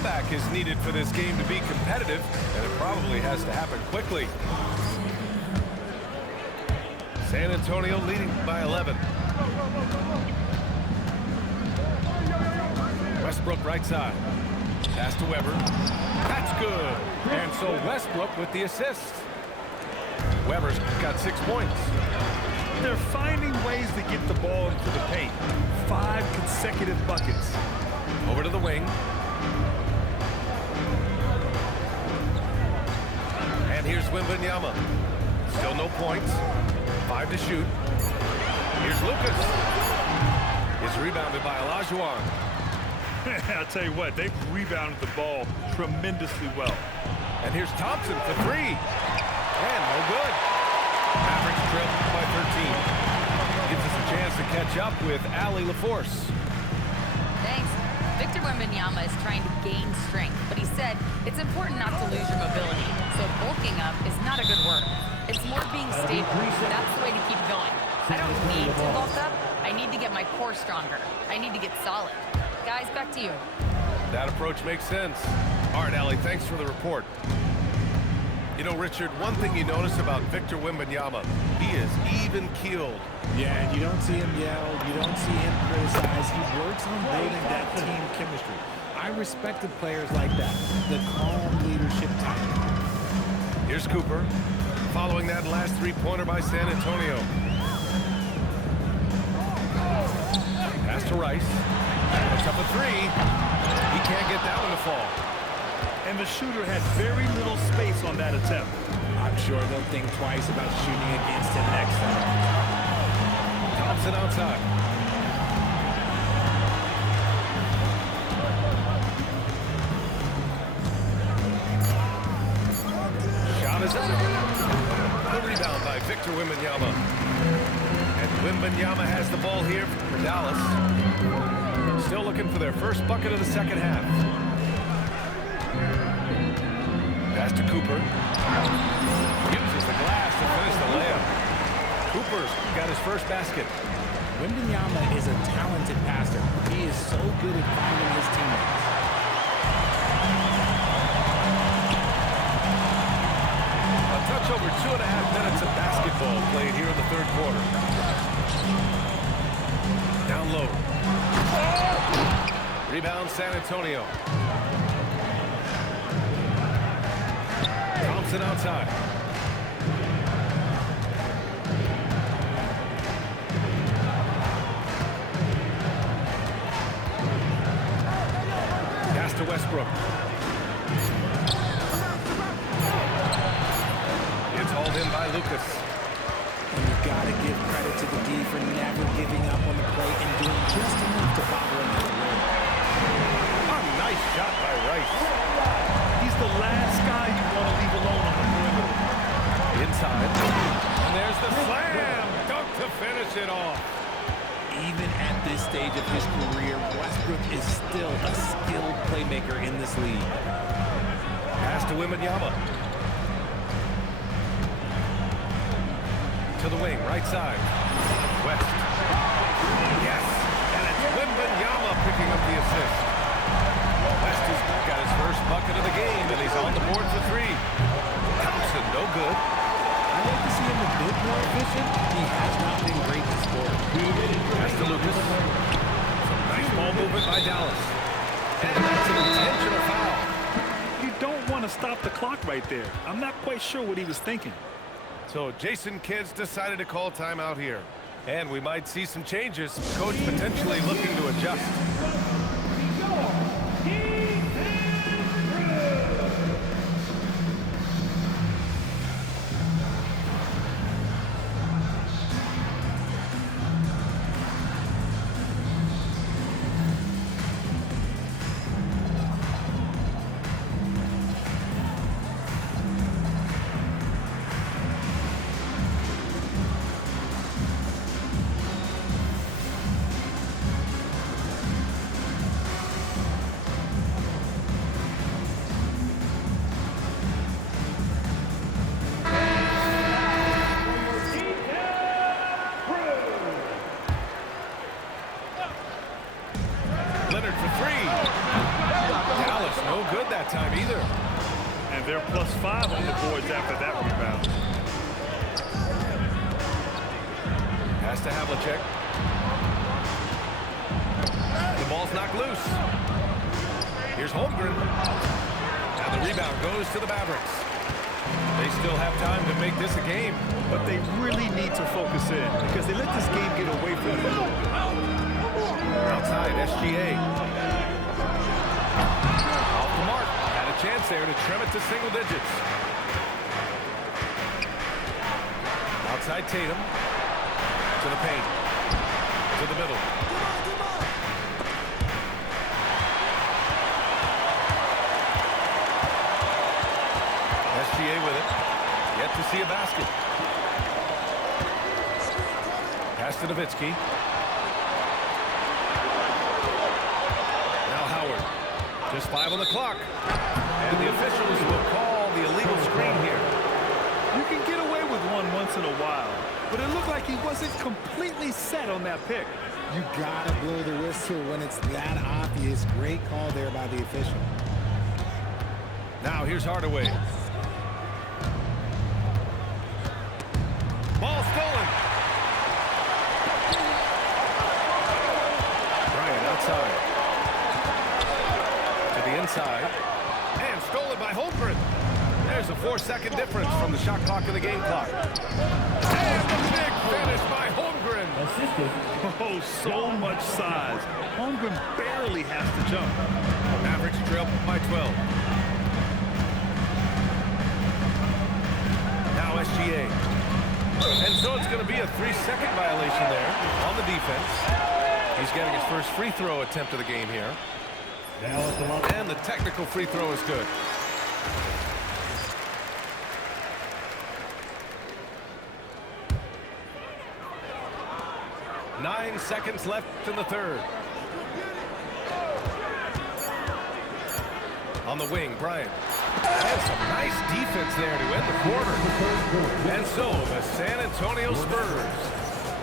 comeback is needed for this game to be competitive, and it probably has to happen quickly. San Antonio leading by 11. Westbrook right side. Pass to Weber. That's good. And so Westbrook with the assist. Weber's got 6 points. They're finding ways to get the ball into the paint. 5 consecutive buckets. Over to the wing. And here's Wembanyama. Still no points. 5 to shoot. Here's Lucas. It's rebounded by Olajuwon. I'll tell you what, they've rebounded the ball tremendously well. And here's Thompson for 3. And no good. Mavericks trail by 13. Gives us a chance to catch up with Allie LaForce. Thanks. Victor Wembanyama is trying to gain strength, but he said it's important not to lose your mobility. So bulking up is not a good word. It's more being stable. That's the way to keep going. I don't need to bulk up. I need to get my core stronger. I need to get solid. Guys, back to you. That approach makes sense. All right, Allie, thanks for the report. You know, Richard, one thing you notice about Victor Wembanyama, he is even-keeled. Yeah, and you don't see him yell, you don't see him criticize. He works on building that team chemistry. I respected players like that, the calm leadership type. Here's Cooper, following that last three-pointer by San Antonio. Pass to Rice. Puts up a 3. He can't get that one to fall. And the shooter had very little space on that attempt. I'm sure they'll think twice about shooting against him next time. Thompson outside. Shot is up. The rebound by Victor Wembanyama. And Wembanyama has the ball here for Dallas. Still looking for their first bucket of the second half. Pass to Cooper. Uses the glass to finish the layup. Cooper's got his first basket. Wembanyama is a talented passer. He is so good at finding his teammates. A touch over 2.5 minutes of basketball played here in the third quarter. Down low. Rebound San Antonio. Thompson outside. Pass to Westbrook. It's hauled in by Lucas. And you've got to give credit to the D for never giving up on the plate and doing just enough to bother him at the rim. A nice shot by Rice. He's the last guy you want to leave alone on the perimeter. Inside. And there's the slam. Dunk to finish it off. Even at this stage of his career, Westbrook is still a skilled playmaker in this league. Pass to Wembanyama. To the wing, right side. West. Yes. And it's Wembanyama picking up the assist. West has got his first bucket of the game, and he's on the board for 3. Thompson, no good. I'd like to see him a bit more efficient. He has not been great this quarter. Pass to Lucas. Some nice ball movement by Dallas. And that's an intentional foul. You don't want to stop the clock right there. I'm not quite sure what he was thinking. So Jason Kidd's decided to call timeout here. And we might see some changes. Coach potentially looking to adjust. good that time either. And they're +5 on the boards after that rebound. Pass to Havlicek. The ball's knocked loose. Here's Holmgren. And the rebound goes to the Mavericks. They still have time to make this a game. But they really need to focus in because they let this game get away from them a little bit. Outside, SGA. Off the mark. Had a chance there to trim it to single digits. Outside Tatum. To the paint. To the middle. SGA with it. Yet to see a basket. Pass to Nowitzki. Now Howard. Just 5 on the clock. And the officials will call the illegal screen here. You can get away with one once in a while, but it looked like he wasn't completely set on that pick. You gotta blow the whistle when it's that obvious. Great call there by the official. Now here's Hardaway. Ball stolen. Bryant outside. To the inside. And stolen by Holmgren. There's a 4-second difference from the shot clock to the game clock. And the big finish by Holmgren. Oh, so much size. Holmgren barely has to jump. Mavericks trail by 12. Now SGA. And so it's going to be a 3-second violation there on the defense. He's getting his first free throw attempt of the game here. And the technical free throw is good. Nine seconds left in the third. On the wing, Bryant. And some nice defense there to end the quarter. And so the San Antonio Spurs,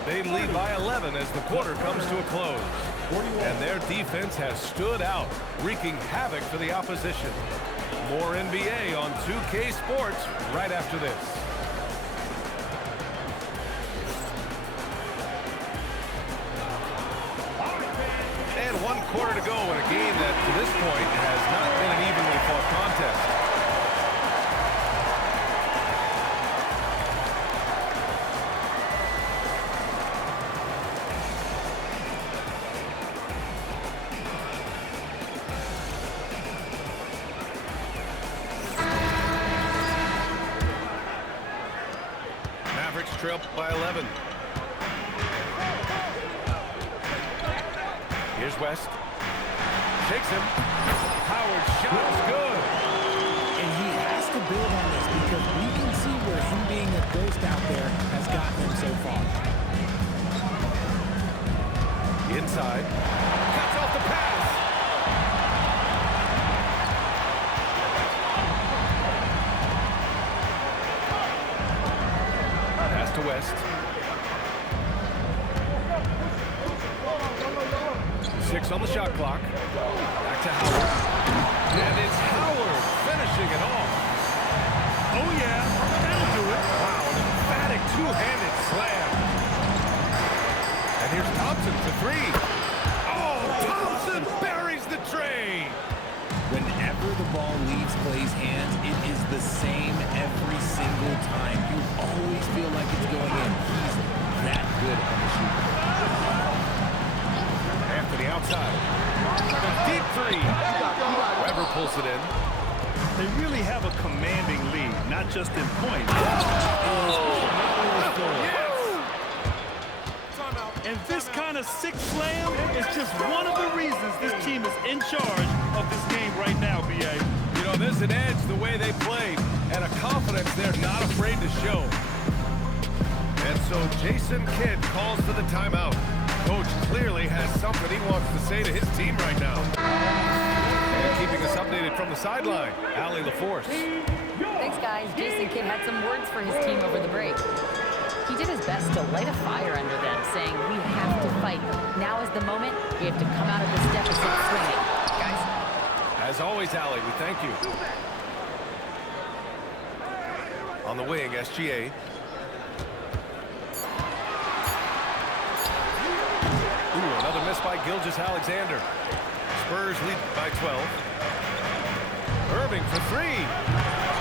they lead by 11 as the quarter comes to a close. And their defense has stood out, wreaking havoc for the opposition. More NBA on 2K Sports right after this. And 1 quarter to go in a game that, to this point, has not been an evenly fought contest. Mavericks trail by 11. Here's West. Shakes him. Howard's shot is good. And he has to build on this because we can see where him being a ghost out there has gotten him so far. Inside. Cuts off the pass. Pass to West. 6 on the shot clock. Back to Howard. And it's Howard finishing it off. Oh, yeah. That'll do it. Wow, an emphatic two-handed slam. And here's Thompson for 3. Oh, Thompson buries the tray. Whenever the ball leaves Clay's hands, it is the same every single time. You always feel like it's going in. He's that good on the shoot. Anthony outside. Deep 3. Weber pulls it in. They really have a commanding lead, not just in points. And this kind of sick slam is just one of the reasons this team is in charge of this game right now, B.A. You know, there's an edge the way they play and a confidence they're not afraid to show. And so Jason Kidd calls for the timeout. Coach clearly has something he wants to say to his team right now. And keeping us updated from the sideline, Allie LaForce. Thanks, guys. Jason Kidd had some words for his team over the break. He did his best to light a fire under them, saying, we have to fight. Now is the moment. We have to come out of this deficit swinging. Guys? As always, Allie, we thank you. On the wing, SGA. Ooh, another miss by Gilgeous-Alexander. Spurs lead by 12. Irving for three.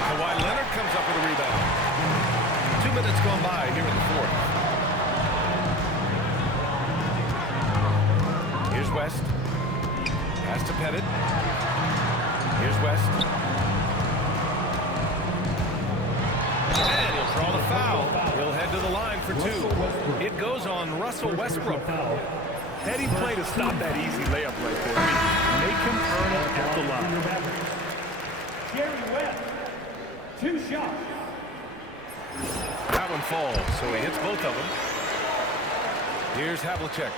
Kawhi Leonard comes up with a rebound. 2 minutes gone by here in the fourth. Here's West. Pass to Pettit. Here's West. And he'll draw the foul. He'll head to the line for two. It goes on Russell Westbrook. Heady play to stop that easy layup right there. Make him earn it at the line. Jerry West, 2 shots. That one falls, so he hits both of them. Here's Havlicek.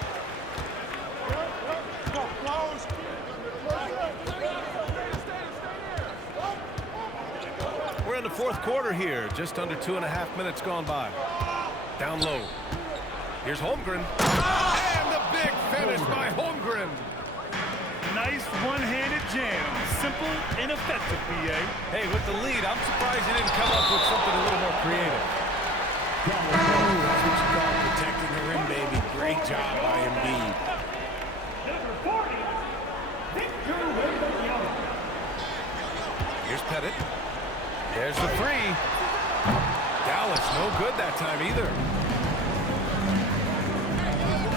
We're in the fourth quarter here. Just under 2.5 minutes gone by. Down low. Here's Holmgren. And the big finish by Holmgren. Nice one-handed jam. Simple and effective, B.A. Hey, with the lead, I'm surprised he didn't come up with something a little more creative. That's what you call protecting the rim, baby. Great job by Embiid. Number 40, Victor Wembanyama. Here's Pettit. There's the three. Dallas, no good that time either.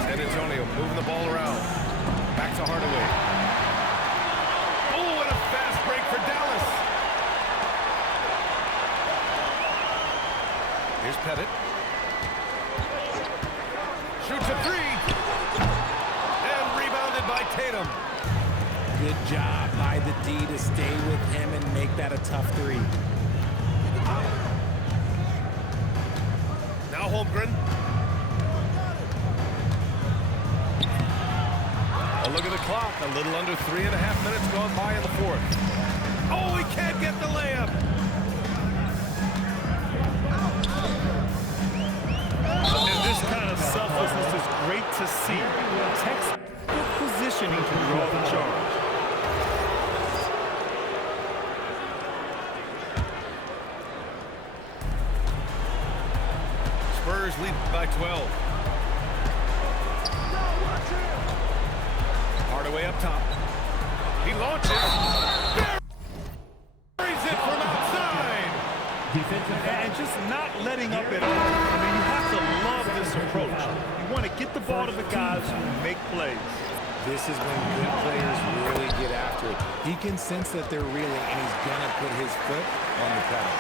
San Antonio moving the ball around. Back to Hardaway. Oh, what a fast break for Dallas. Here's Pettit. Shoots a three. And rebounded by Tatum. Good job by the D to stay with him and make that a tough three. Now Holmgren. A look at the clock. A little under 3.5 minutes gone by in the fourth. Oh, he can't get the layup. And this kind of selflessness is great to see. Textbook positioning to draw the charge. Spurs lead by 12. Hardaway up top. He launches. Buries it from outside. And just not letting up at all. I mean, you have to love this approach. You want to get the ball to the guys who make plays. This is when good players really get after it. He can sense that they're reeling, and he's going to put his foot on the pedal.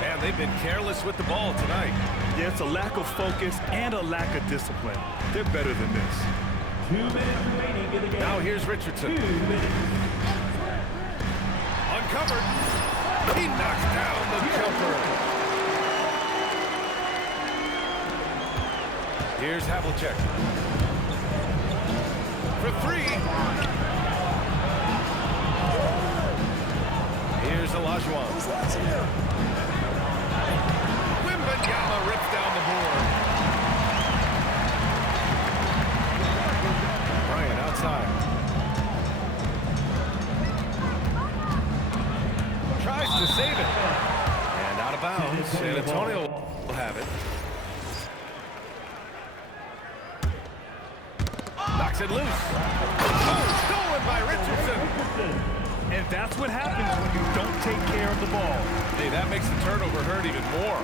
Man, they've been careless with the ball tonight. Yeah, it's a lack of focus and a lack of discipline. They're better than this. 2 minutes remaining in the game. Now here's Richardson. 2 minutes. Uncovered. He knocks down the jumper. Here's Havlicek. For three. Here's Olajuwon. Wembanyama rips down the board. Bryant outside. Tries to save it. And out of bounds. San Antonio will have it. Knocks it loose. Oh, stolen by Richardson. And that's what happens when you don't take care of the ball. Hey, that makes the turnover hurt even more.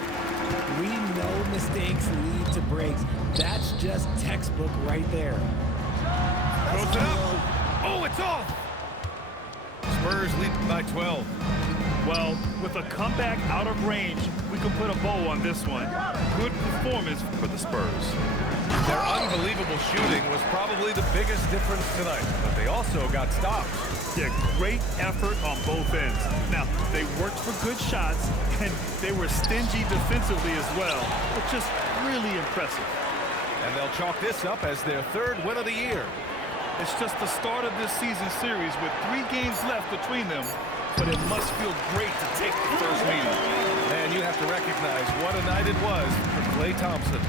We know mistakes lead to breaks. That's just textbook right there. Throws it up. Oh, it's off. Spurs lead by 12. Well, with a comeback out of range, we can put a bow on this one. Good performance for the Spurs. Their unbelievable shooting was probably the biggest difference tonight, but they also got stops. Yeah, great effort on both ends. Now, they worked for good shots, and they were stingy defensively as well, but just really impressive. And they'll chalk this up as their third win of the year. It's just the start of this season series with 3 games left between them, but it must feel great to take the first meeting. And you have to recognize what a night it was for Klay Thompson.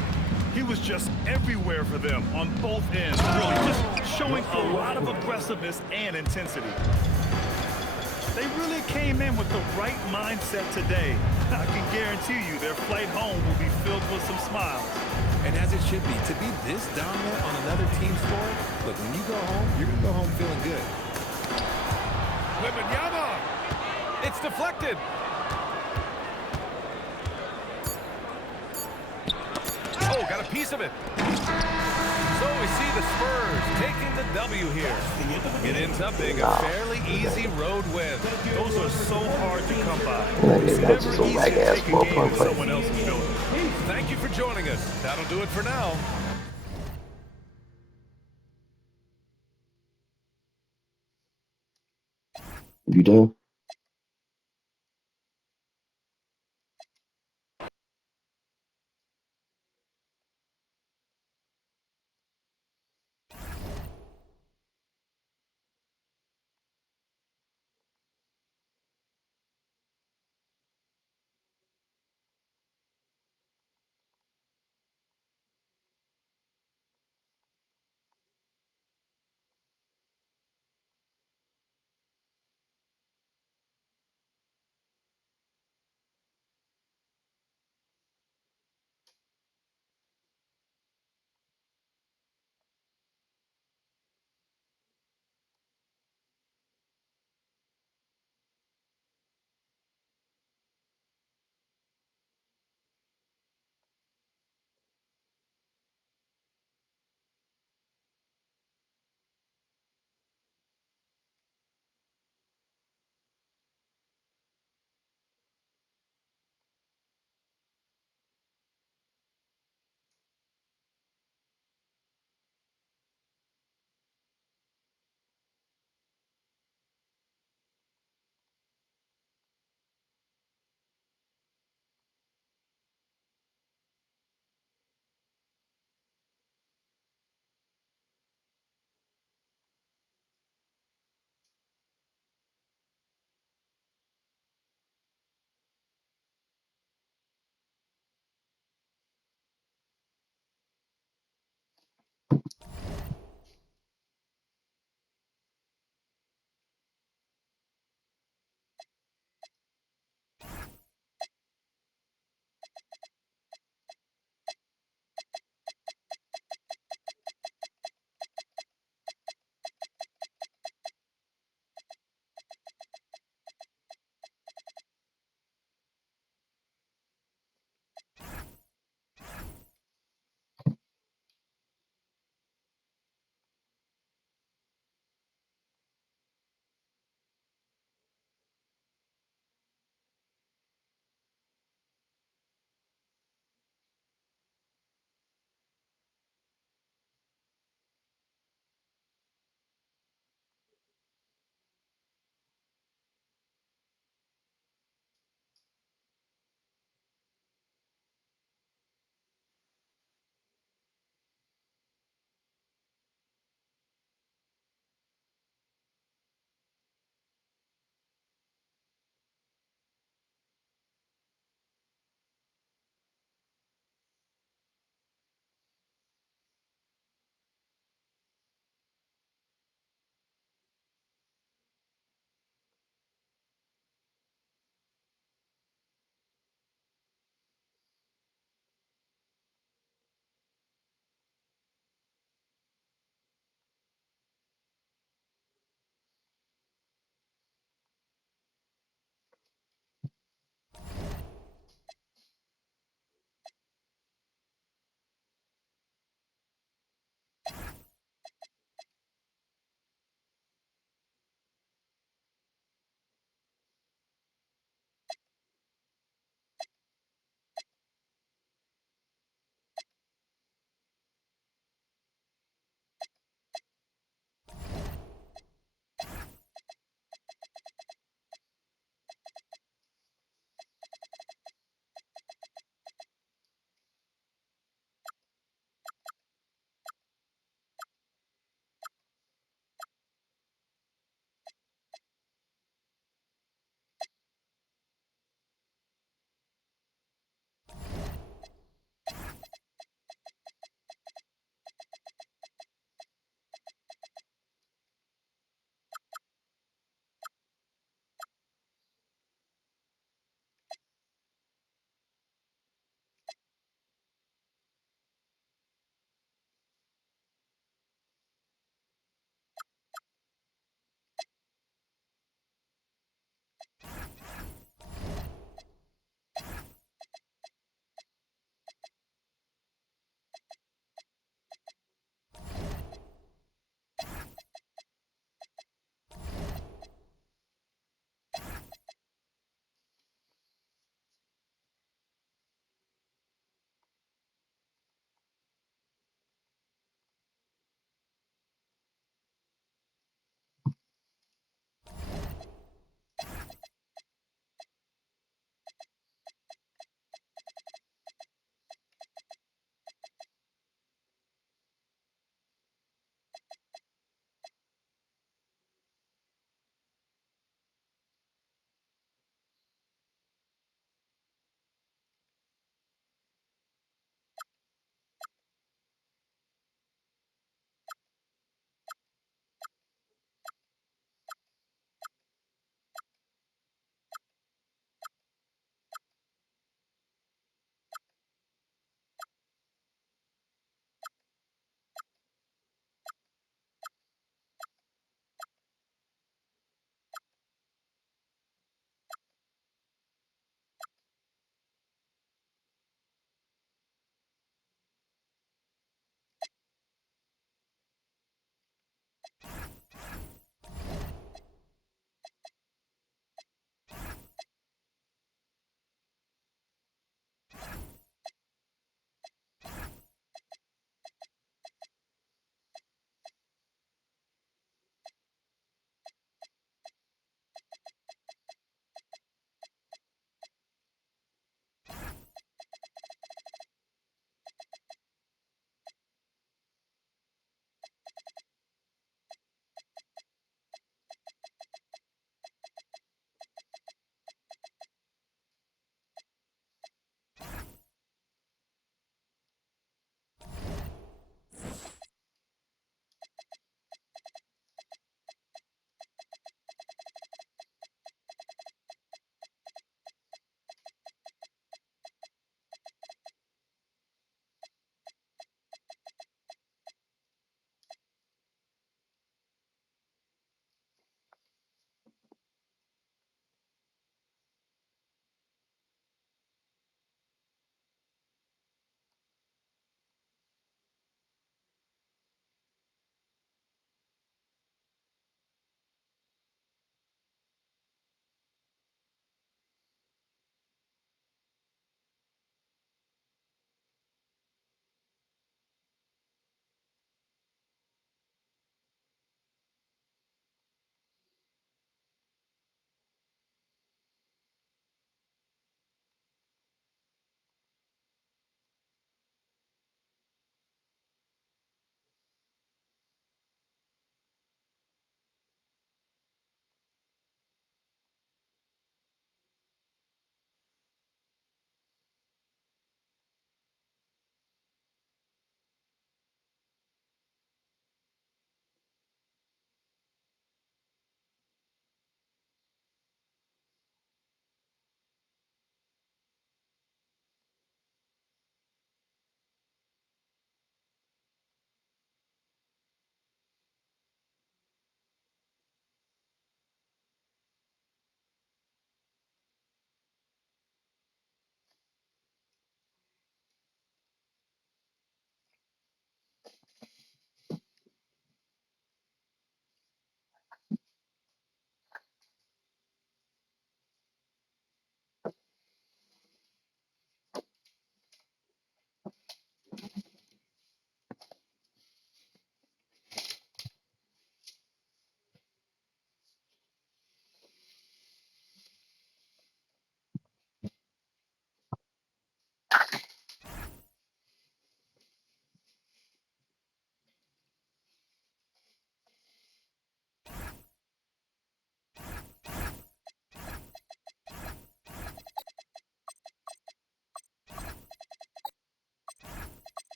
He was just everywhere for them on both ends, really just showing a lot of aggressiveness and intensity. They really came in with the right mindset today. I can guarantee you their flight home will be filled with some smiles. And as it should be, to be this dominant on another team's floor, look, when you go home, you're going to go home feeling good. Wembanyama! It's deflected. Oh, got a piece of it. So we see the Spurs taking the W here. It ends up being a fairly easy road win. Those are so hard to come by. That's It's just never some easy rag to ass take a ball game in play. someone else's building. Thank you for joining us. That'll do it for now. You done?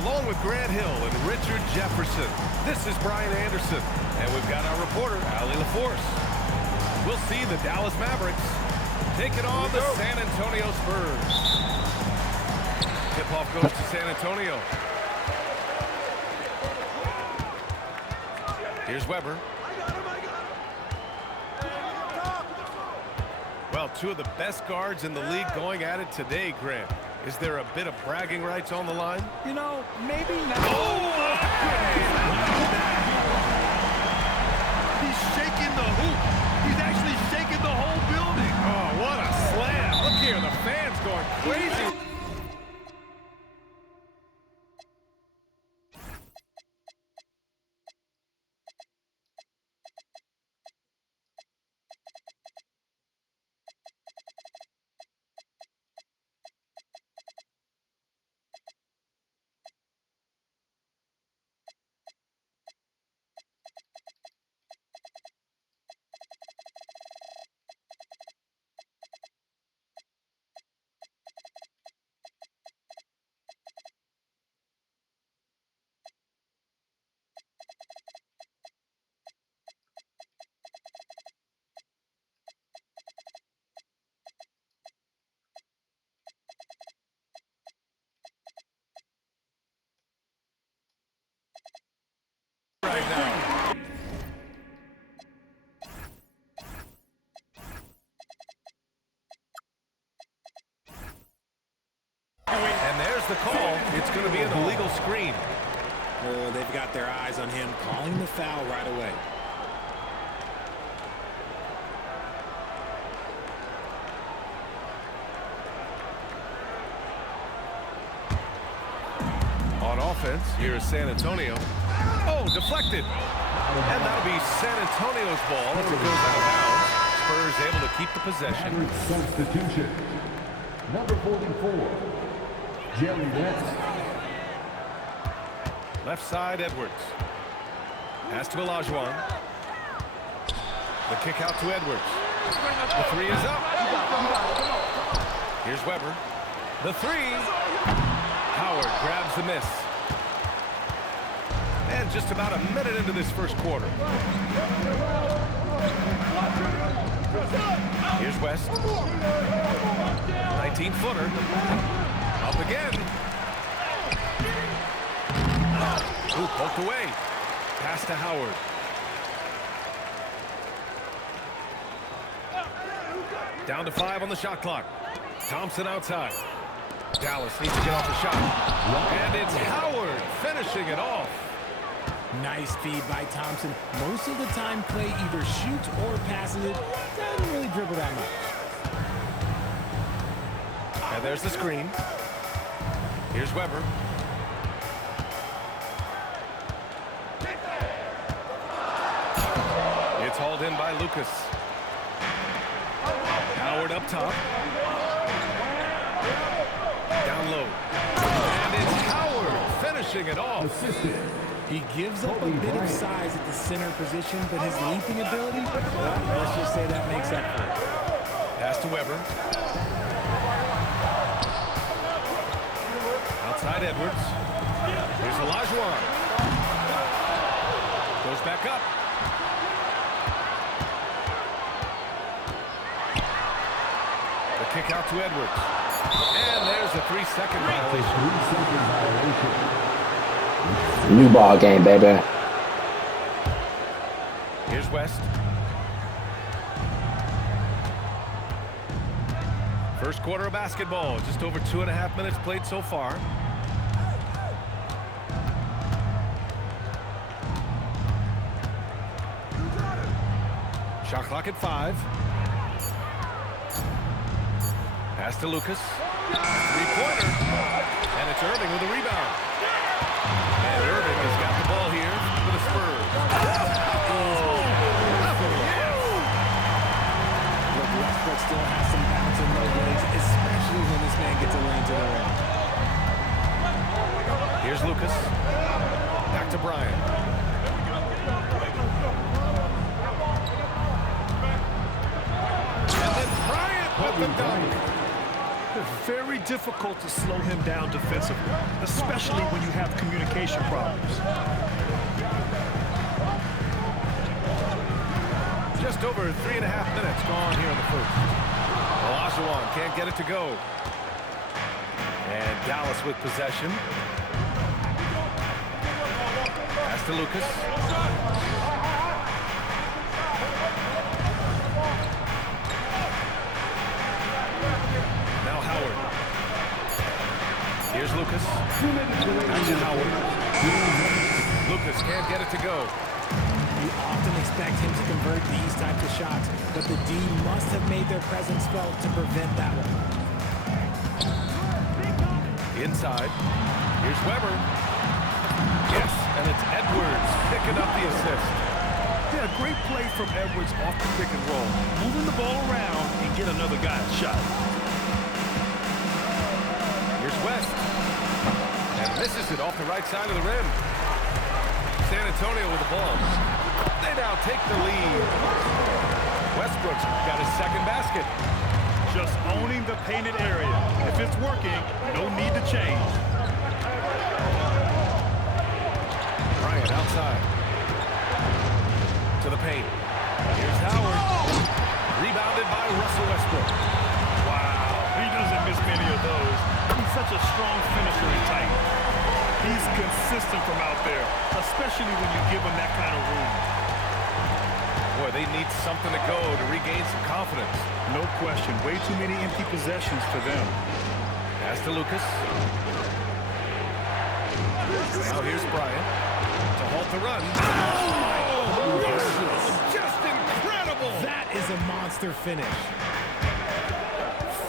Along with Grant Hill and Richard Jefferson, this is Brian Anderson. And we've got our reporter, Ali LaForce. We'll see the Dallas Mavericks taking on the San Antonio Spurs. Tip-off goes to San Antonio. Here's Weber. Well, two of the best guards in the league going at it today, Grant. Is there a bit of bragging rights on the line? You know, maybe not. Oh, He's shaking the hoop. He's actually shaking the whole building. oh, what a slam. Look here, the fans going crazy. Right now. And there's the call. It's going to be an illegal screen. Oh, they've got their eyes on him, calling the foul right away. On offense, here is San Antonio. Oh, deflected. And that'll be San Antonio's ball as it goes out of bounds. Spurs able to keep the possession. Substitution. Number 44, Jerry West. Left side, Edwards. Pass to Olajuwon. The kick out to Edwards. The three is up. Here's Weber. The three. Howard grabs the miss. And just about a minute into this first quarter. Here's West. 19-footer. Up again. Ooh, poked away. Pass to Howard. Down to 5 on the shot clock. Thompson outside. Dallas needs to get off the shot. And it's Howard finishing it off. Nice feed by Thompson. Most of the time, Clay either shoots or passes it. Doesn't really dribble that much. And there's the screen. Here's Weber. It's hauled in by Lucas. Howard up top. Down low. And it's Howard finishing it off. He gives up a bit of size at the center position, but his leaping ability, well, let's just say that makes up for it. Pass to Weber. Outside Edwards. Here's Olajuwon. Goes back up. The kick out to Edwards. And there's a 3-second violation. New ball game, baby. Here's West. First quarter of basketball. Just over 2.5 minutes played so far. Shot clock at 5. Pass to Lucas. Three-pointer. And it's Irving with a rebound. And Irving has got the ball here for the Spurs. Look, Westbrook still has some bounce in those legs, especially when this man gets a lane to the rim. Here's Lucas. Back to Bryant. And then Bryant with the dunk. Very difficult to slow him down defensively, especially when you have communication problems. Just over 3.5 minutes gone here in the first. Olajuwon can't get it to go. And Dallas with possession. Pass to Lucas. Now Howard. Here's Lucas. Back to Howard. Lucas can't get it to go. You often expect him to convert these types of shots, but the D must have made their presence felt to prevent that one. Inside. Here's Weber. Yes, and it's Edwards picking up the assist. Yeah, great play from Edwards off the pick and roll. Moving the ball around and get another guy a shot. Here's West. And misses it off the right side of the rim. San Antonio with the ball. They now take the lead. Westbrook's got his second basket. Just owning the painted area. If it's working, no need to change. Bryant outside. To the paint. Here's Howard. Rebounded by Russell Westbrook. Wow, he doesn't miss many of those. He's such a strong finisher in tight. He's consistent from out there, especially when you give him that kind of room. Boy, they need something to go to regain some confidence. No question. Way too many empty possessions for them. Pass to Lucas. Now here's Bryant to halt the run. Oh, just incredible! That is a monster finish.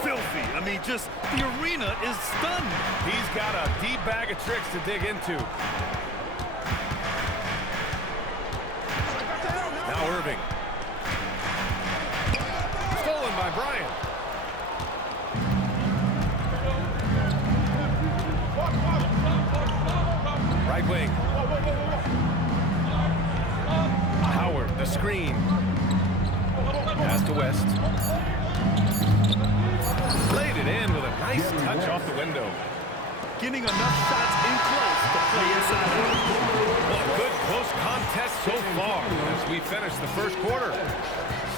Filthy. I mean, just the arena is stunned. He's got a deep bag of tricks to dig into. Now Irving. Stolen by Bryant. Right wing. Howard, the screen. Pass to West. Laid it in with a nice touch off the window. Getting enough shots in close to play inside out. Well, good close contest so far as we finish the first quarter.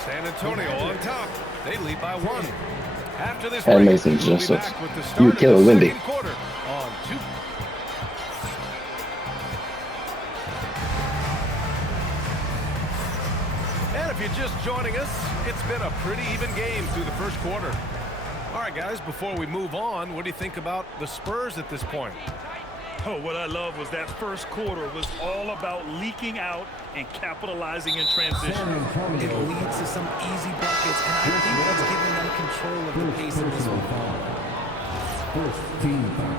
San Antonio on top. They lead by 1. After this That break, makes we'll just be sense. back with the You start kill of the Wendy. second quarter on 2. And if you're just joining us, it's been a pretty even game through the first quarter. All right, guys, before we move on, what do you think about the Spurs at this point? Oh, what I love was that first quarter was all about leaking out and capitalizing in transition. San Antonio. It leads to some easy buckets, and I think that's given them control of the pace of this one. First team foul.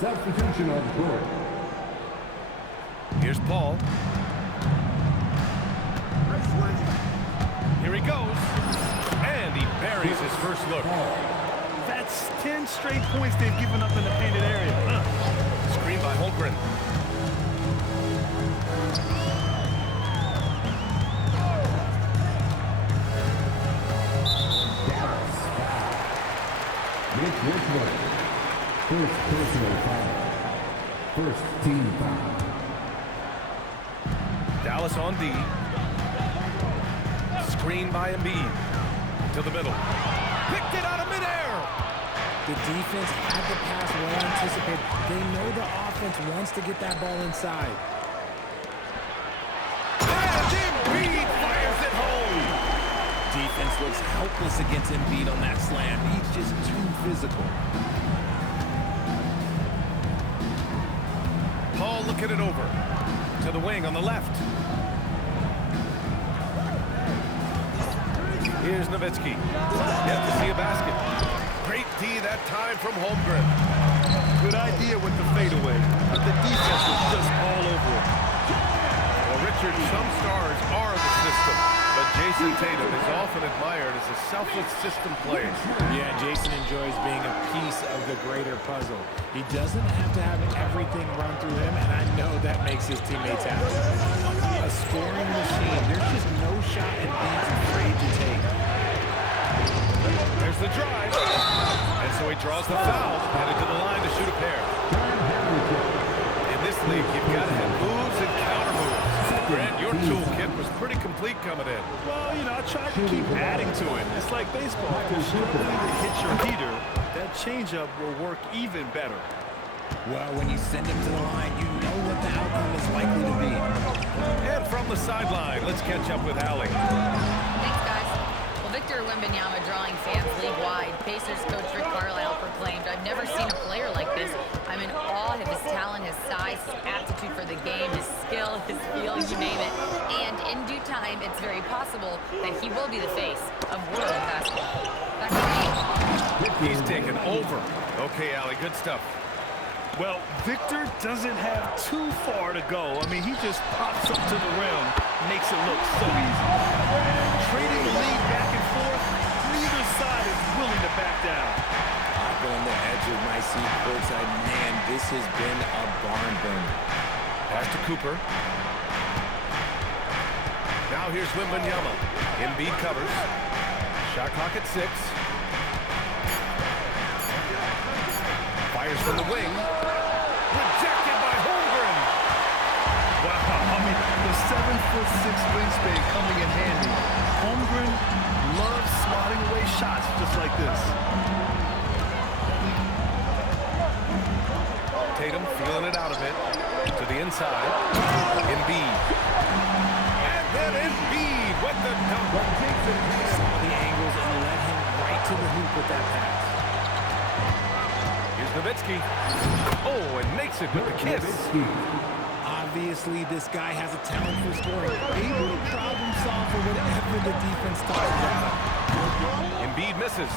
Substitution on the court. Here's Paul. Here he goes. And he buries his first look. That's 10 straight points they've given up in the painted area. Screen by Holmgren. Dallas foul. Nick Richmond. First personal foul. First team foul. Dallas on D. Screen by Embiid. To the middle. Picked it out of midair. The defense had the pass well anticipated. They know the offense wants to get that ball inside. And Embiid fires it home. Defense looks helpless against Embiid on that slam. He's just too physical. Paul looking it over. To the wing on the left. Here's Nowitzki. Yet to see a basket. Great D that time from Holmgren. Good idea with the fadeaway, but the defense was just all over it. Well, Richard, some stars are the system, but Jason Tatum is often admired as a selfless system player. Yeah, Jason enjoys being a piece of the greater puzzle. He doesn't have to have everything run through him, and I know that makes his teammates happy. A scoring machine. There's just no shot Embiid's afraid to take. There's the drive. And so he draws the foul, headed to the line to shoot a pair. In this league, you've got to have moves and counter moves. Grant, your toolkit was pretty complete coming in. Well, you know, I tried to keep adding to it. It's like baseball. If you're struggling to hit your heater, that changeup will work even better. Well, when you send him to the line, you know what the outcome is likely to be. And from the sideline, let's catch up with Allie. Thanks, guys. Well, Victor Wembanyama drawing fans league-wide. Pacers coach Rick Carlisle proclaimed, "I've never seen a player like this. I'm in awe of his talent, his size, his aptitude for the game, his skill, his feel, you name it. And in due time, it's very possible that he will be the face of world basketball." Back to me. He's taken over. Okay, Allie, good stuff. Well, Victor doesn't have too far to go. I mean, he just pops up to the rim, makes it look so easy. Trading the lead back and forth, neither side is willing to back down. I've been on the edge of my seat courtside. Man, this has been a barn burner. Pass to Cooper. Now here's Wembanyama. Embiid covers. Shot clock at 6. Fires from the wing. Rejected by Holmgren. Wow, I mean, the 7'6" wingspan coming in handy. Holmgren loves slotting away shots just like this. Tatum feeling it out a bit. To the inside. Embiid. And then Embiid with the dunk. Saw the angles and led him right to the hoop with that pass. Here's Nowitzki. Oh, and makes it with the kiss. Obviously, this guy has a talent for scoring. Able to problem solve for whatever the defense tosses out. Embiid misses.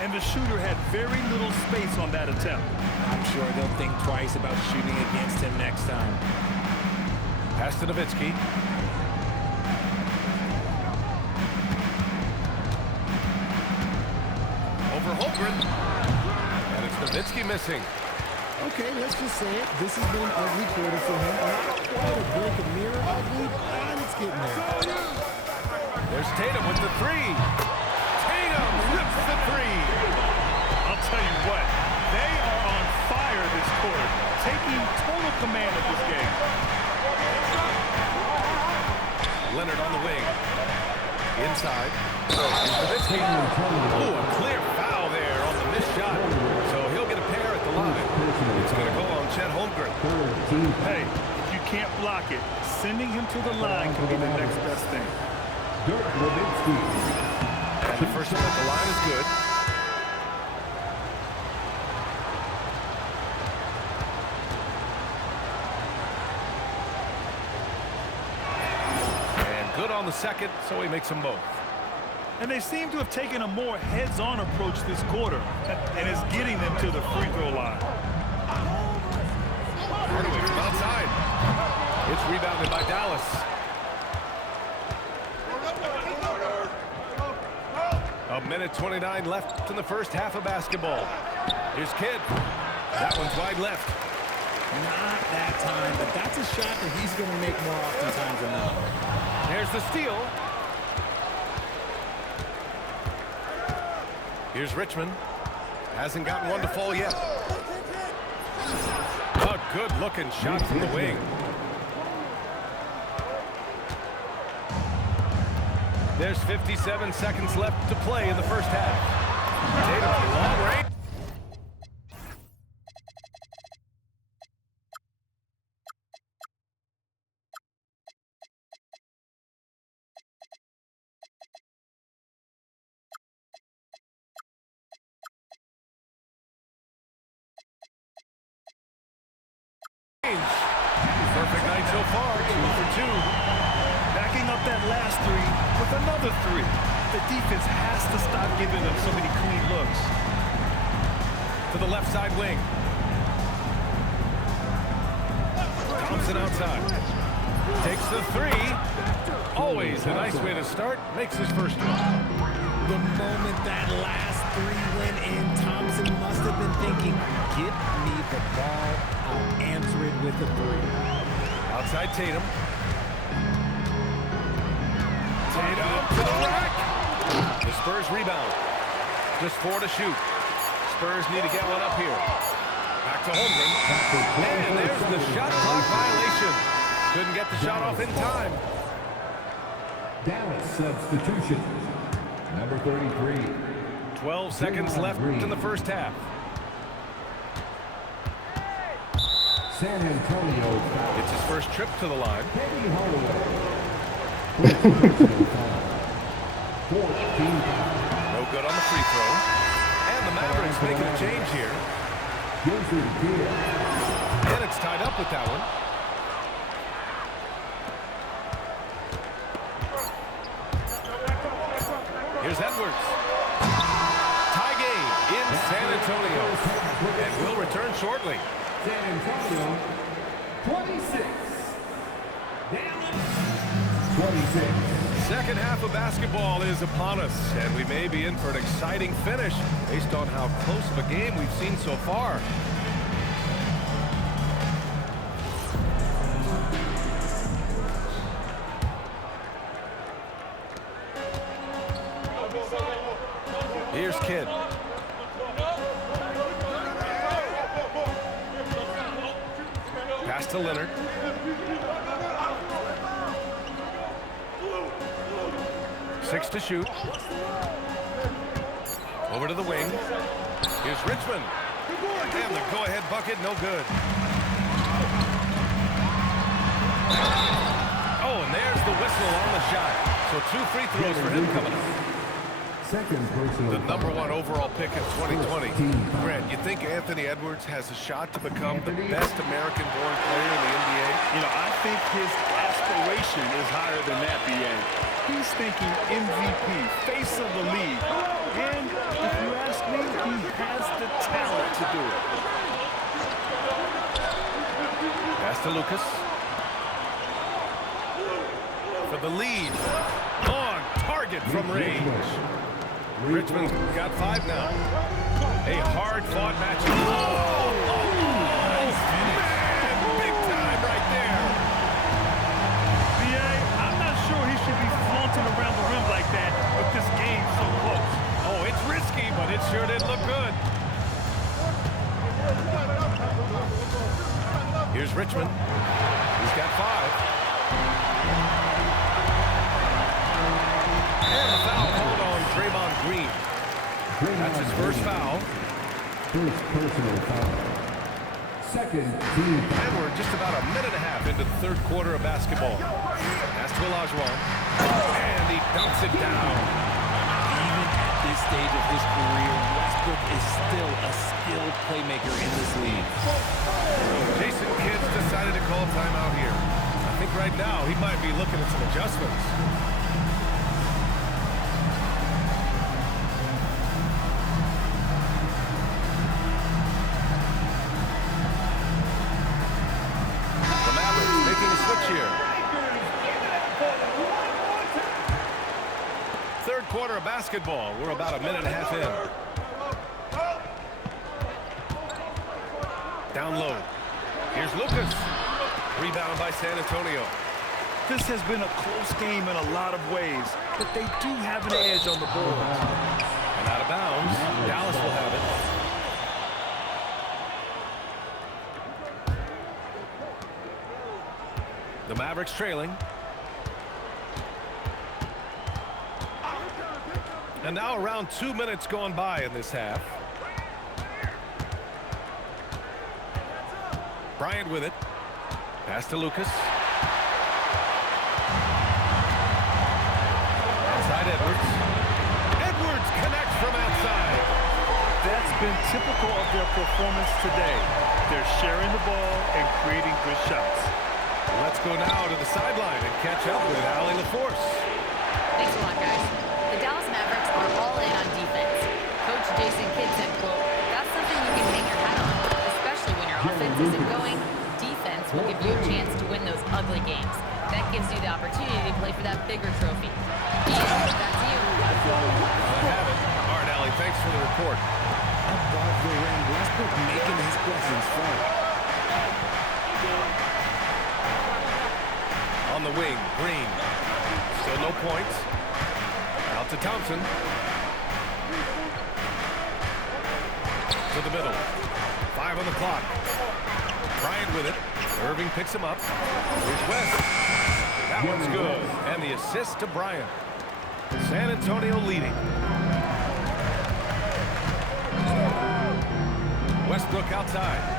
And the shooter had very little space on that attempt. I'm sure they'll think twice about shooting against him next time. Pass to Nowitzki. Over Holmgren. And it's Nowitzki missing. Okay, let's just say it. This has been an ugly quarter for him. Not quite a break of mirror ugly, but it's getting there. There's Tatum with the 3. Tatum rips the 3. I'll tell you what, they are on fire this quarter, taking total command of this game. Leonard on the wing. Inside. Nowitzki. Oh, a clear foul there on the missed shot. So he'll get a pair at the line. It's going to go on Chet Holmgren. Hey, if you can't block it, sending him to the line can be the next best thing. And the first one at the line is good. And good on the second, so he makes them both. And they seem to have taken a more heads-on approach this quarter, and is getting them to the free throw line. Hardaway from outside. It's rebounded by Dallas. A minute 29 left in the first half of basketball. Here's Kidd. That one's wide left. Not that time, but that's a shot that he's going to make more oftentimes than not. There's the steal. Here's Richmond. Hasn't gotten one to fall yet. A good-looking shot from the wing. There's 57 seconds left to play in the first half. Tatum, long range. Perfect night so far, 2 for 2. Backing up that last 3 with another 3. The defense has to stop giving them so many clean looks. To the left side wing. Thompson outside. Takes the 3. Always a nice way to start. Makes his first one. The moment that last 3 went in, Thompson must have been thinking, get me the ball, I'll answer it with a 3. Outside Tatum. Tatum to the rack. The Spurs rebound. Just 4 to shoot. Spurs need to get one up here. Back to Holmgren. And there's the shot clock violation. Couldn't get the shot off in time. Dallas substitution. Number 33. 12 seconds left in the first half. San Antonio foul. It's his first trip to the line. Penny Hardaway. First personal foul. 14 foul. No good on the free throw. And the Mavericks making a change here. Jason Kidd. And it's tied up with that one. Here's Edwards. Tie game in San Antonio. And will return shortly. San Antonio, 26. Dallas, 26. Second half of basketball is upon us, and we may be in for an exciting finish based on how close of a game we've seen so far. Here's Kidd. Pass to Leonard. Six to shoot. Over to the wing. Here's Richmond. And the go-ahead bucket, no good. Oh, and there's the whistle on the shot. So 2 free throws for him coming up. Second personal The number foul. 1 overall pick in 2020. Grant, you think Anthony Edwards has a shot to become the best American-born player in the NBA? You know, I think his aspiration is higher than that, BA. He's thinking MVP, face of the league. And if you ask me, he has the talent to do it. Pass to Lucas. For the lead. On target from range. Richmond's got 5 now. A hard-fought matchup. Nice finish. Man, big time right there. BA, I'm not sure he should be flaunting around the rim like that with this game so close. Oh, it's risky, but it sure did look good. Here's Richmond. He's got 5. And a foul called on Draymond Green. That's his first foul. First personal foul. Second team foul. And we're just about a minute and a half into the third quarter of basketball. Pass to Olajuwon. And he dunks it down. Even at this stage of his career, Westbrook is still a skilled playmaker in this league. Jason Kidd decided to call timeout here. I think right now he might be looking at some adjustments. The Mavericks making a switch here. Third quarter of basketball. We're about a minute and a half in. Down low. Here's Lucas. Rebound by San Antonio. This has been a close game in a lot of ways, but they do have an edge on the boards. And out of bounds. Dallas will have it. The Mavericks trailing. And now around 2 minutes gone by in this half. Bryant with it. Pass to Lucas. Outside Edwards. Edwards connects from outside. That's been typical of their performance today. They're sharing the ball and creating good shots. Let's go now to the sideline and catch up with Allie LaForce. Thanks a lot, guys. The Dallas Mavericks are all in on defense. Coach Jason Kidd said, quote, "That's something you can hang your hat on, especially when your offense isn't going. Defense will give you a chance to win those ugly games. That gives you the opportunity to play for that bigger trophy." Ian, back to you. I have it. All right, Allie, thanks for the report. Above the rim, Westbrook making his presence felt. On the wing, Green. Still no points. Out Out to Thompson. To the middle. 5 on the clock. Bryant with it. Irving picks him up. Here's West. That one's good. And the assist to Bryant. San Antonio leading. Westbrook outside.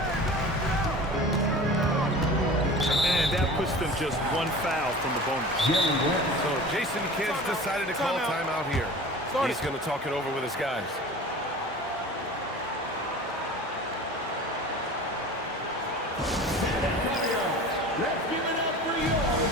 And that puts them just one foul from the bonus. So Jason Kidd decided to call timeout here. He's going to talk it over with his guys. Let's give it up for yours.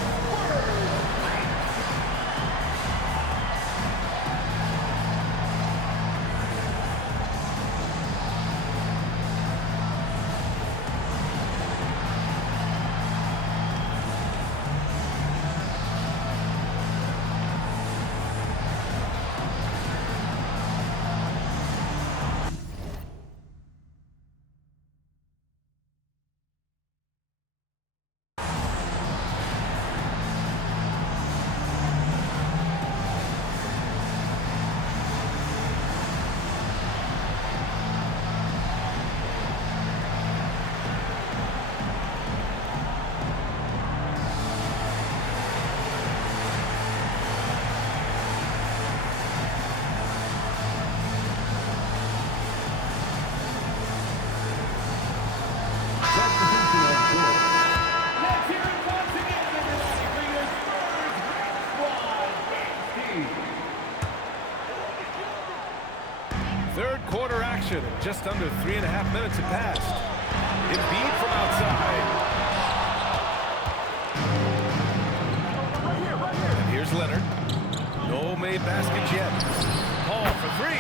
Third quarter action. Just under 3.5 minutes have passed. Embiid from outside. And here's Leonard. No made baskets yet. Paul for 3.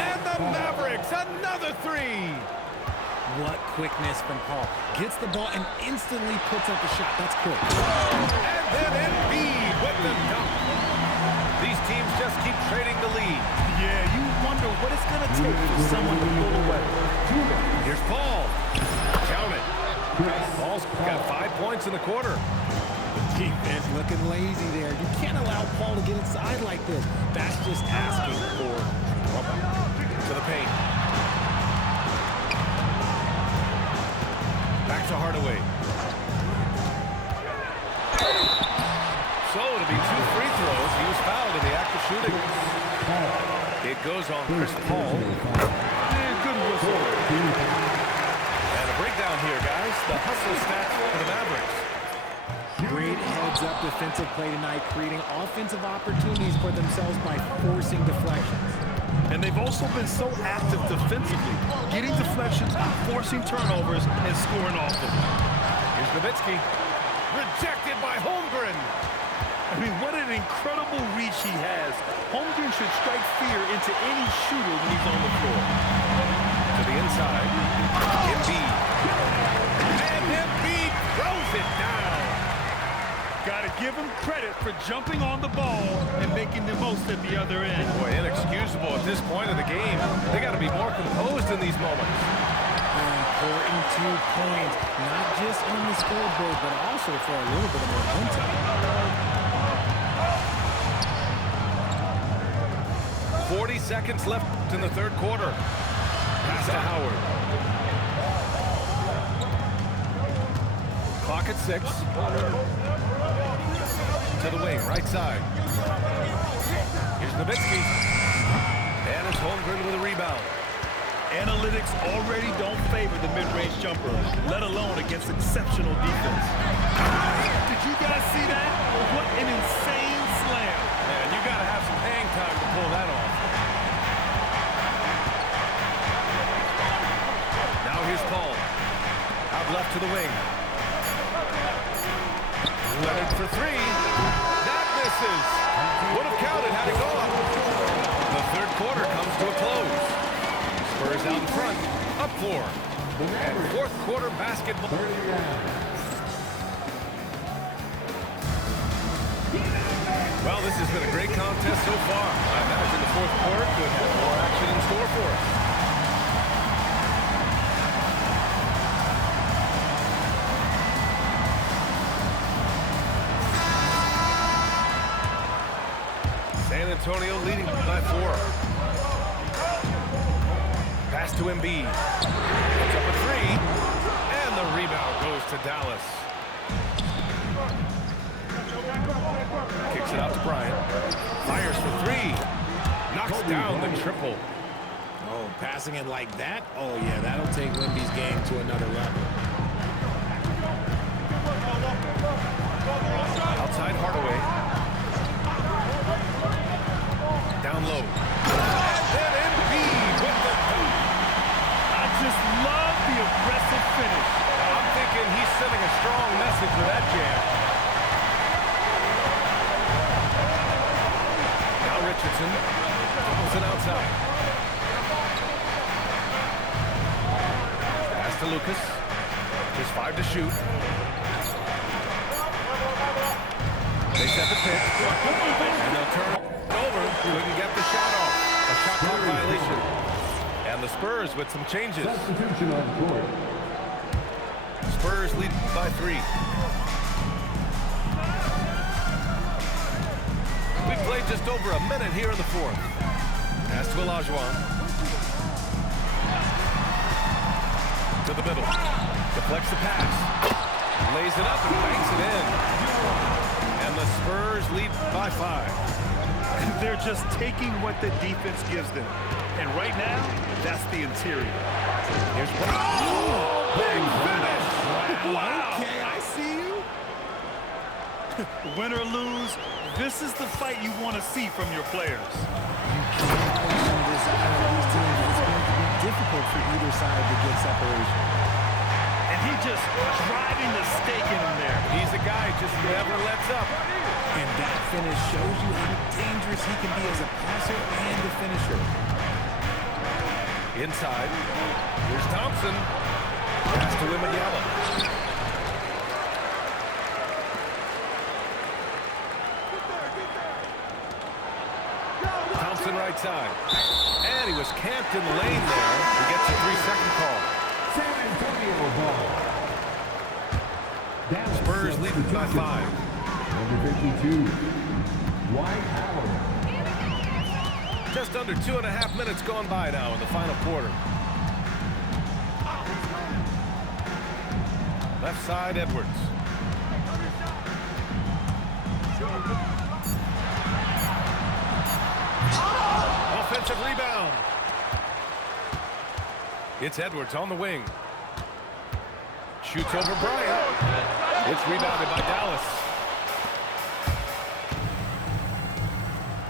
And the Mavericks, another 3. What quickness from Paul. Gets the ball and instantly puts up a shot. That's quick. And then Embiid with the dunk. These teams just keep trading the lead. Yeah, you wonder what it's going to take for someone to pull away. Here's Paul. Count it. Paul's got 5 points in the quarter. Defense looking lazy there. You can't allow Paul to get inside like this. That's just asking for trouble. To the paint. Back to Hardaway. So it'll be 2 free throws. He was fouled in the act of shooting. It goes on Chris Paul. Good whistle. And a breakdown here, guys. The hustle stats for the Mavericks. Great heads-up defensive play tonight, creating offensive opportunities for themselves by forcing deflections. And they've also been so active defensively, getting deflections, forcing turnovers, and scoring often. Here's Nowitzki. Rejected by Holmgren. I mean, what an incredible reach he has. Holmgren should strike fear into any shooter when he's on the floor. To the inside. Embiid. And Embiid throws it down. Got to give him credit for jumping on the ball and making the most at the other end. Boy, inexcusable at this point of the game. They got to be more composed in these moments. Important 2 points, not just on the scoreboard, but also for a little bit of momentum. 40 seconds left in the third quarter. Pass to Howard. Clock at 6. To the wing, right side. Here's Nowitzki. And it's Holmgren with a rebound. Analytics already don't favor the mid-range jumper, let alone against exceptional defense. Did you guys see that? What an insane slam. Man, you got to have some hang time to pull that off. Now here's Paul. Out left to the wing. Leonard for 3. That misses. Would have counted had it gone. The third quarter comes to a close. Spurs out in front. Up 4. And fourth quarter basketball. Well, this has been a great contest so far. I imagine the fourth quarter could have more action in store for us. San Antonio leading by 4. Pass to Embiid. Puts up a 3. And the rebound goes to Dallas. Kicks it out to Bryant. Fires for 3. Knocks down the triple. Oh, passing it like that? Oh, yeah, that'll take Wemby's game to another level. Outside Hardaway. Down low. And then Embiid with the boot. I just love the aggressive finish. I'm thinking he's sending a strong message with that jam. Now Richardson. Thompson outside. Pass to Lucas. Just 5 to shoot. They set the pick. And they'll turn it over. Couldn't get the shot off. A shot clock violation. And the Spurs with some changes. Substitution on court. Spurs lead by 3. We've played just over a minute here in the 4th. Pass to Olajuwon. To the middle. Deflects the pass. Lays it up and banks it in. And the Spurs lead by 5. They're just taking what the defense gives them. And right now, that's the interior. Here's one. Oh, big finish! Wow. Okay, I see you. Win or lose, this is the fight you want to see from your players. This out of these teams, it's going to be difficult for either side to get separation. And he just driving the stake in him there. He's a guy who just never lets up. And that finish shows you how dangerous he can be as a passer and a finisher. Inside. Here's Thompson. Pass to Wembanyama. Thompson right side. And he was camped in the lane there. He gets a 3-second call. San Antonio ball. Dallas Spurs lead by 5. Number 52, Dwight Howard. Just under 2.5 minutes gone by now in the final quarter. Left side, Edwards. Offensive rebound. It's Edwards on the wing. Shoots over Bryant. It's rebounded by Dallas.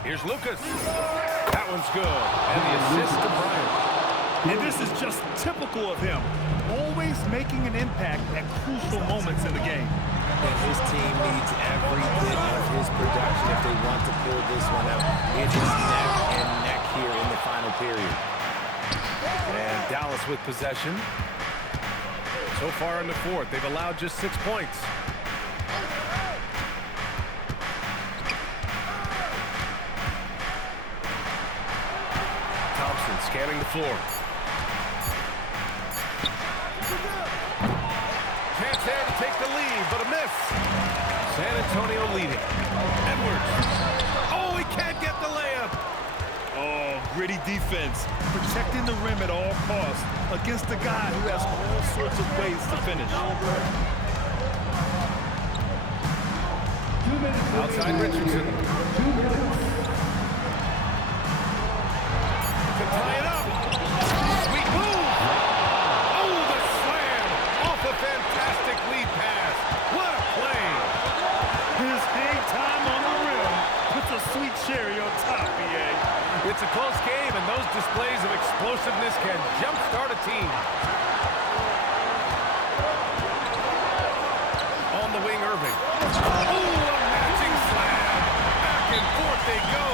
Here's Lucas. That one's good. And the assist to Bryant. And this is just typical of him. Always making an impact at crucial moments in the game. And his team needs every bit of his production if they want to pull this one out. It's neck and neck here in the final period. And Dallas with possession. So far in the 4th, they've allowed just 6 points. Thompson scanning the floor. Chance there to take the lead, but a miss. San Antonio leading. Edwards. Oh, he can't get the layup. Oh, gritty defense. Protecting the rim at all costs against a guy who has all sorts of ways to finish. Outside Richardson. To tie it up. Sweet move. Oh, the slam. Off a fantastic lead pass. What a play. His hang time on the rim puts a sweet cherry on top, BA. It's a close game, and those displays of explosiveness can jumpstart a team. On the wing, Irving. Oh, a matching slam. Back and forth they go.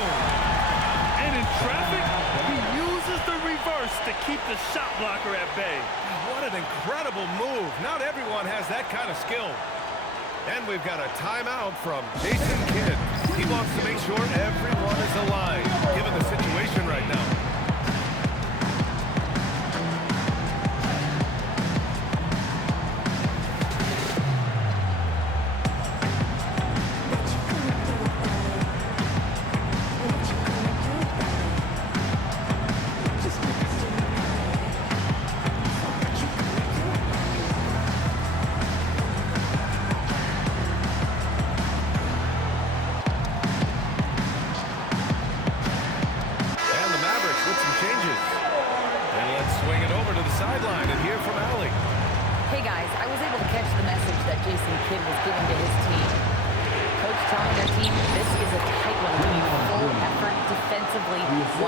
And in traffic, he uses the reverse to keep the shot blocker at bay. What an incredible move. Not everyone has that kind of skill. And we've got a timeout from Jason Kidd. He wants to make sure everyone is aligned, given the situation right now.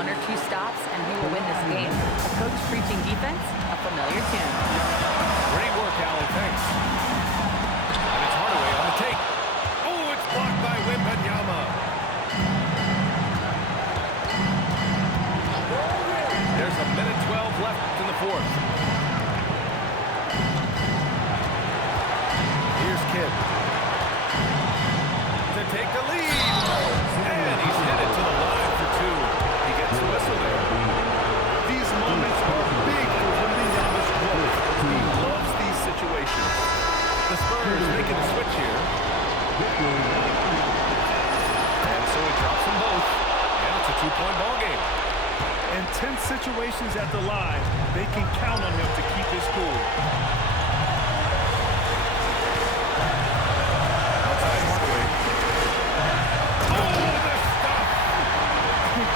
1 or 2 stops, and we will win this game. A coach preaching defense, a familiar tune. Great work, Allen. Thanks. And it's Hardaway on the take. Oh, it's blocked by Wembanyama. There's a minute 12 left in the fourth. Here's Kidd to take the lead. And he's headed to the line for 2. He gets the whistle there. These moments are big for Wembanyama's growth. He loves these situations. The Spurs making a switch here. And so he drops them both. And it's a 2-point ball game. In tense situations at the line, they can count on him to keep his cool. Outside Hardaway. Oh, the stop!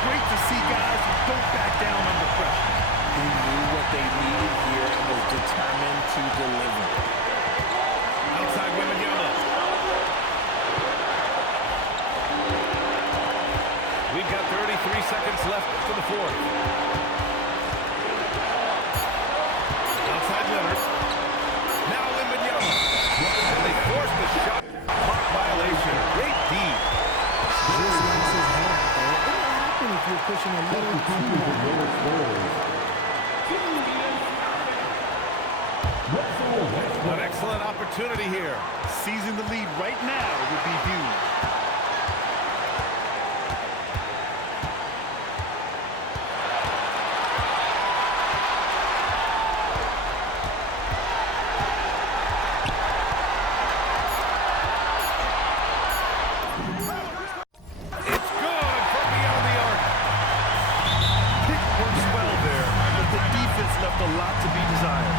Great to see guys who don't back down under pressure. He knew what they needed here and was determined to deliver. Outside Wembanyama. We've got 33 seconds left to the fourth. Outside Leonard. Now Wembanyama. And they force the shot. Clock violation. Great D. Just knocks his head out there. What will happen if you're pushing a little too hard? An excellent opportunity here. Seizing the lead right now would be huge. It's good from beyond the arc. Pick works well there, but the defense left a lot to be desired.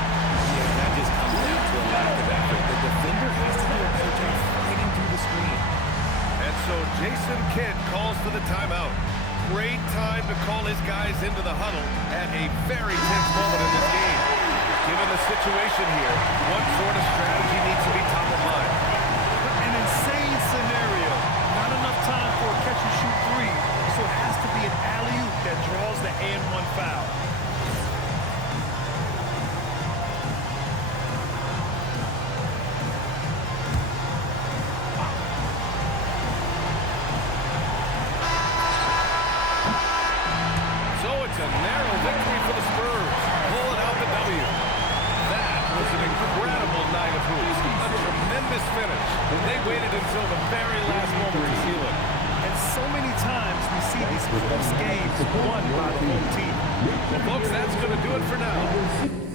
Yeah, that just comes down to a lack of effort. The defender has to do a better job fighting through the screen. And so Jason Kidd calls for the timeout. Great time to call his guys into the huddle at a very tense moment in this game. Given the situation here, what sort of strategy needs to be top of mind? An insane scenario. Not enough time for a catch-and-shoot 3, so it has to be an alley-oop that draws the and-1 foul. So it's a narrow victory for the Spurs, pulling out the W. That was an incredible night of hoops, a tremendous finish. They waited until the very last moment to seal it. And so many times we see these close games won by the home team. Well, folks, that's going to do it for now.